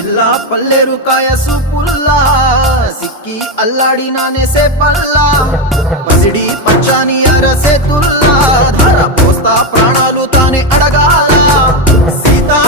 పిల్ల పల్లెరు కాయ సూపుల్లా సిక్కి అల్లాడినానే సే పల్లా పసిడి పచ్చాని అరసే తుల్లా ధర పోస్తా ప్రాణాలు తానే అడగాల సీతా